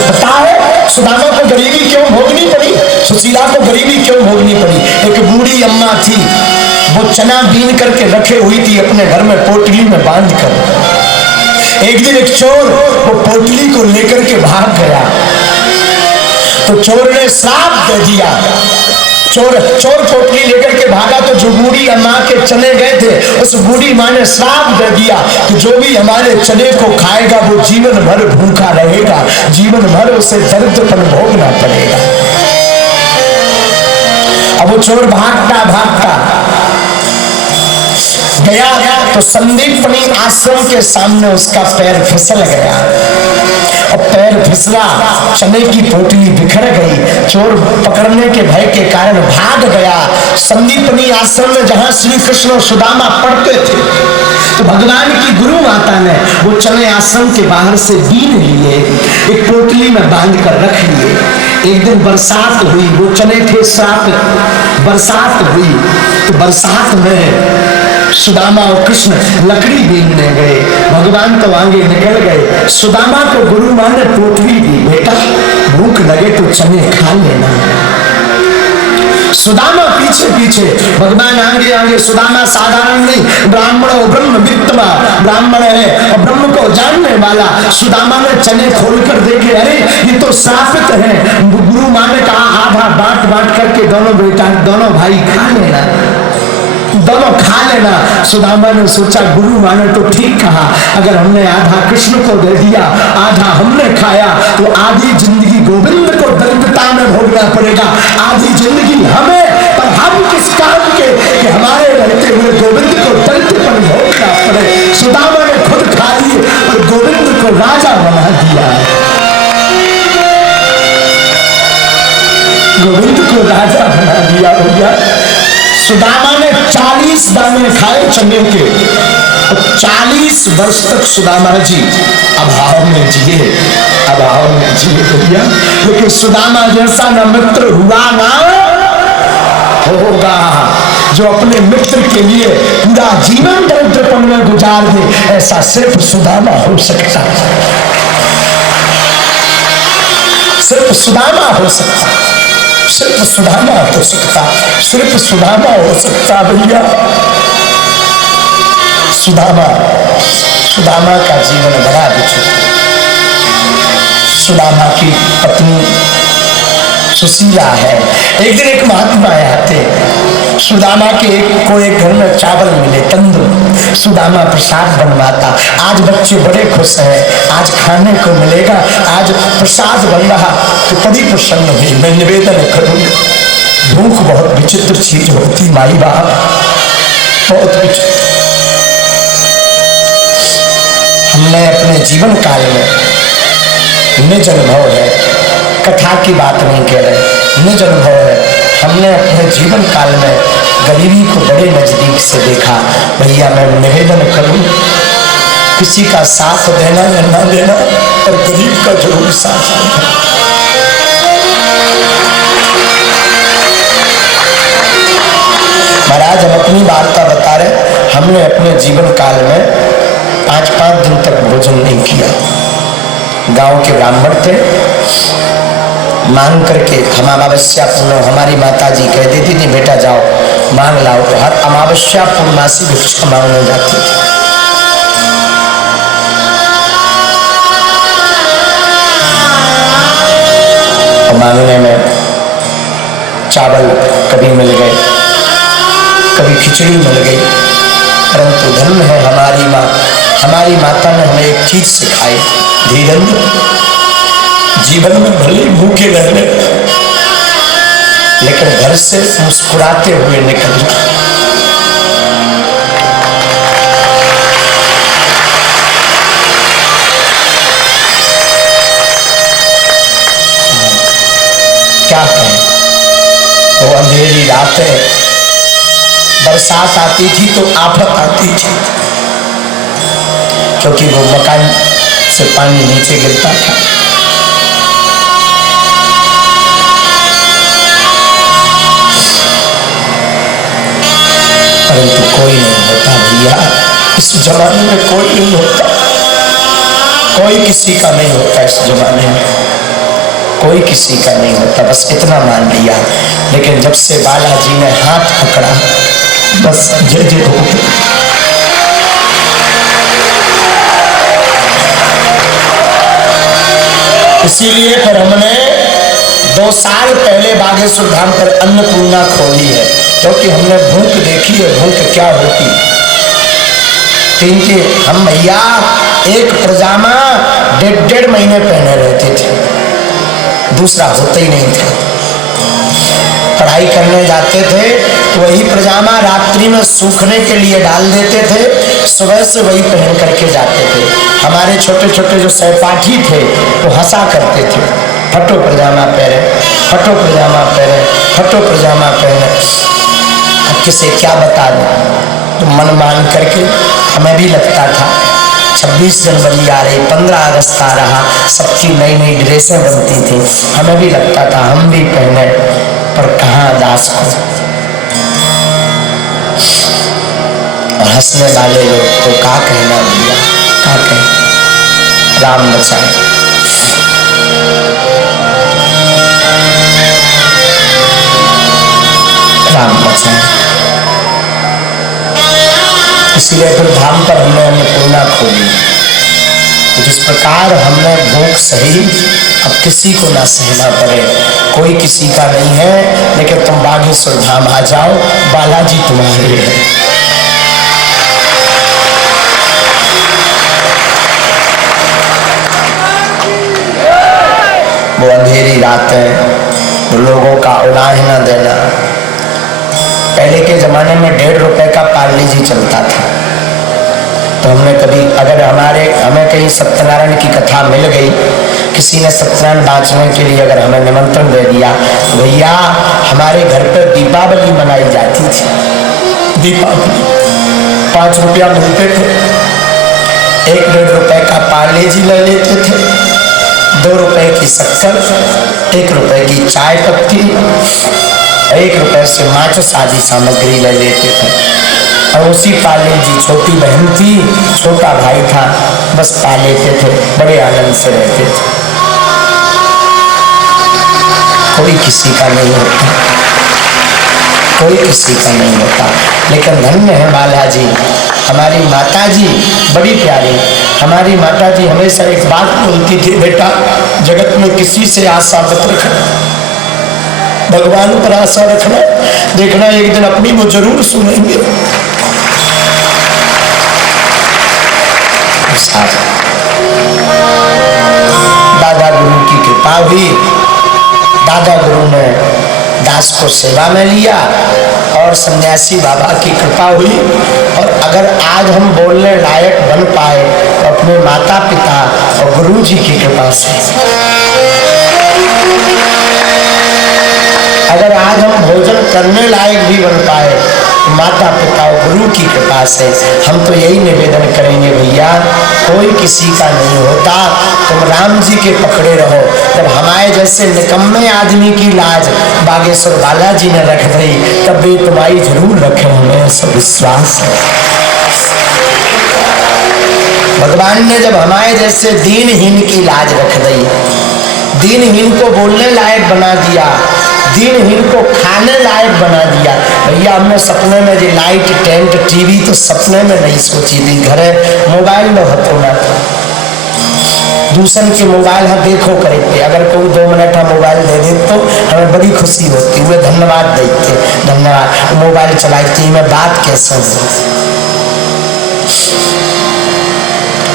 पता है सुदामा को गरीबी क्यों भोगनी पड़ी, सुशीला को गरीबी क्यों भोगनी पड़ी। एक बूढ़ी अम्मा थी, वो चना बीन करके रखे हुई थी अपने घर में पोटली में बांध कर। एक दिन एक चोर वो पोटली को लेकर के भाग गया, तो चोर ने श्राप दे दिया। चोर पोटली लेकर के भागा तो जो बूढ़ी माँ के चने गए थे उस बूढ़ी माँ ने श्राप दे दिया कि जो भी हमारे चने को खाएगा वो जीवन भर भूखा रहेगा, जीवन भर उसे दरिद्रपन भोगना पड़ेगा। अब वो चोर भागता भागता गया तो संदीपनी आश्रम के सामने उसका पैर फिसल गया और पैर फिसला, चने की पोटली बिखर गई। चोर पकड़ने के भय के कारण भाग गया। संदीपनी आश्रम में जहां श्री कृष्ण और सुदामा पढ़ते थे तो भगवान की गुरु माता ने वो चने आश्रम के बाहर से बीन लिए, एक पोटली में बांध कर रख लिए। एक दिन बरसात हुई, वो चने थे श्राप, बरसात हुई तो बरसात में सुदामा और कृष्ण लकड़ी बीनने गए। भगवान तो आगे निकल गए। सुदामा को गुरु मां ने पोटली दी, बेटा भूख लगे तो चने खा लेना। सुदामा पीछे पीछे, भगवान आगे आगे। सुदामा साधारण नहीं, ब्राह्मण और ब्रह्म वित्तवा, ब्राह्मण है और ब्रह्म को जानने वाला। सुदामा ने चने खोलकर देखे, अरे ये तो श्रापित है। गुरु मां ने कहा आधा बांट बांट करके दोनों बेटा दोनों भाई खा लेना, दोनों खा लेना। सुदामा ने सोचा गुरु मां ने तो ठीक कहा, अगर हमने आधा कृष्ण को दे दिया आधा हमने खाया तो आधी जिंदगी गोविंद को दरिद्रता में भोगना पड़ेगा, आधी जिंदगी हमें। पर हम किस काम के कि हमारे रहते हुए गोविंद को दरिद्रपन भोगना पड़े। सुदामा ने खुद खा लिए और गोविंद को राजा बना दिया, गोविंद को राजा बना दिया। भैया सुदामा ने 40 दाने खाए चने के, 40 वर्ष तक सुदामा जी अभाव में जिए, अभाव में जिए भैया। लेकिन सुदामा जैसा न मित्र हुआ ना होगा जो अपने मित्र के लिए पूरा जीवन दरिद्रपन में गुजार दे, ऐसा सिर्फ सुदामा हो सकता है, सिर्फ सुदामा हो सकता, सिर्फ सुदामा हो सकता, सिर्फ सुदामा हो सकता भैया। सुदामा, सुदामा का जीवन बड़ा विचित्र। सुदामा की पत्नी सुशीला है। एक दिन एक महात्मा आते, सुदामा के एक घर में चावल मिले, तंदूर। सुदामा प्रसाद बनवाता, आज बच्चे बड़े खुश हैं, आज खाने को मिलेगा, आज प्रसाद बन रहा। तो बड़ी प्रसन्न हुई। मैं निवेदन करूंगी, भूख बहुत विचित्र चीज होती माई बाप, बहुत विचित्र। हमने अपने जीवन काल में निज अनुभव है, कथा की बात नहीं कह रहे, निज अनुभव है। हमने अपने जीवन काल में गरीबी को बड़े नजदीक से देखा। भैया मैं निवेदन करूं, किसी का साथ देना या ना देना, और गरीब का जरूर साथ देना। महाराज हम अपनी वार्ता बता रहे, हमने अपने जीवन काल में 5-5 दिन तक भोजन नहीं किया। गांव के ब्राह्मण थे, मांग करके हम अमावस्या पूर्ण, हमारी माता जी कह देती थी बेटा जाओ मांग लाओ, तो हर अमावस्या पूर्णमासी भिक्षा मांगने जाती थी। और मांगने में चावल कभी मिल गए, कभी खिचड़ी मिल गई, परंतु धन्य है हमारी माँ, हमारी माता ने हमें एक चीज सिखाई, धीरज। जीवन में भले भूखे रहने, लेकिन घर से मुस्कुराते हुए निकलना। क्या कहें, वो अंधेरी रातें, बरसात आती थी तो आफत आती थी, क्योंकि वो मकान से पानी नीचे गिरता था। परंतु कोई नहीं होता भैया, इस जमाने में कोई नहीं होता, कोई किसी का नहीं होता इस जमाने में। कोई किसी का नहीं होता, बस इतना मान लिया। लेकिन जब से बालाजी ने हाथ पकड़ा, बस जय जय हो गई। इसीलिए फिर हमने 2 साल पहले बागेश्वर धाम पर अन्नपूर्णा खोली है, क्योंकि हमने भूख देखी है, भूख क्या होती। 3 के हम भैया एक पजामा 1.5 महीने पहने रहते थे, दूसरा होता ही नहीं था। पढ़ाई करने जाते थे तो वही पजामा रात्रि में सूखने के लिए डाल देते थे, सुबह से वही पहन करके जाते थे। हमारे छोटे छोटे जो सहपाठी थे वो हंसा करते थे, फटो पजामा पहने, फटो पजामा पहने, फटो पजामा पहने। अब किसे क्या बता दें, तो मन मान करके हमें भी लगता था 26 जनवरी आ रही, 15 अगस्त आ रहा, सबकी नई नई ड्रेसें बनती थी, हमें भी लगता था हम भी पहने, पर कहाँ दास को। और हंसने वाले लोग तो क्या कहना भैया, क्या कहें, राम बचाए। राम बचाए। इसलिए फिर धाम पर हमने अन्नपूर्णा खोली। जिस प्रकार हमने भूख सही, अब किसी को ना सहना पड़े, कोई किसी का नहीं है। लेकिन तुम बागेश्वर धाम आ जाओ, बालाजी तुम्हारे हैं। वो अंधेरी रातें, लोगों का उलाह न देना। पहले के जमाने में 1.5 रुपए का पार्ले जी चलता था, तो हमने कभी अगर हमें कहीं सत्यनारायण की कथा मिल गई, किसी ने सत्यनारायण बांचने के लिए अगर हमें निमंत्रण दे दिया, भैया हमारे घर पर दीपावली मनाई जाती थी। दीपावली 5 रुपया मिलते थे, 1-1.5 रुपए का पार्ले जी ले लेते थे, 2 रुपए की शक्कर, 1 रुपए की चाय पत्ती, 1 रुपए से माचिस आदि सामग्री ले लेते थे। और उसी पाले जी, छोटी बहन थी, छोटा भाई था, बस पा लेते थे, बड़े आनंद से रहते थे। कोई किसी का नहीं होता, कोई किसी का नहीं होता। लेकिन धन्य है बालाजी, हमारी माता जी बड़ी प्यारी। हमारी माता जी हमेशा एक बात बोलती थी, बेटा जगत में किसी से आशा मत रखना, भगवान पर आशा रखना, देखना एक दिन अपनी वो जरूर सुनेंगे। दादा गुरु की कृपा हुई, दादा गुरु ने दास को सेवा में लिया और सन्यासी बाबा की कृपा हुई। और अगर आज हम बोलने लायक बन पाए तो अपने माता पिता और गुरु जी की कृपा से। अगर आज हम भोजन करने लायक भी बन पाए माता पिता और गुरु की कृपा से। हम तो यही निवेदन करेंगे, भैया कोई किसी का नहीं होता, तुम राम जी के पकड़े रहो। जब हमारे जैसे निकम्मे आदमी की लाज बागेश्वर बालाजी ने रख दी, तब भी तुम्हारी जरूर रखे, हमें सब विश्वास है। भगवान ने जब हमारे जैसे दीनहीन की लाज रख दी, दीनहीन को बोलने लायक बना दिया, दीनहीन को खाने लायक बना दिया। भैया हमने सपने में जो लाइट टेंट टीवी तो सपने में नहीं सोची थी, घरे मोबाइल में होतो ना था। दूसरे के मोबाइल हम देखो करे, अगर कोई 2 मिनट हम मोबाइल दे दे तो हमें बड़ी खुशी होती, वे धन्यवाद देते, धन्यवाद मोबाइल चलाती मैं बात कैसे हो।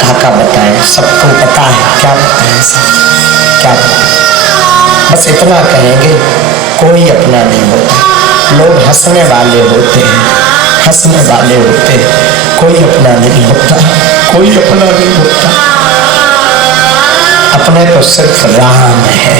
काका बताएं, सबको पता है, क्या बताएं सब, क्या बताएं। बस इतना कहेंगे, कोई अपना नहीं होता, लोग हंसने वाले होते हैं, हंसने वाले होते हैं, कोई अपना नहीं होता, कोई अपना नहीं होता। अपने तो सिर्फ राम है।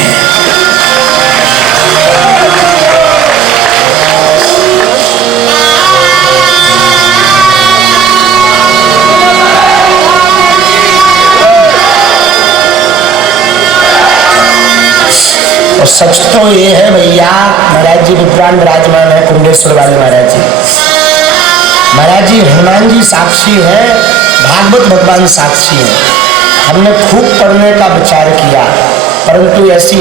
और सच तो ये है भैया, महाराज जी विद्वान विराजमान है कुंडेश्वर वाले महाराज जी। महाराज जी हनुमान जी साक्षी है, भागवत भगवान साक्षी है। हमने खूब पढ़ने का विचार किया, परंतु ऐसी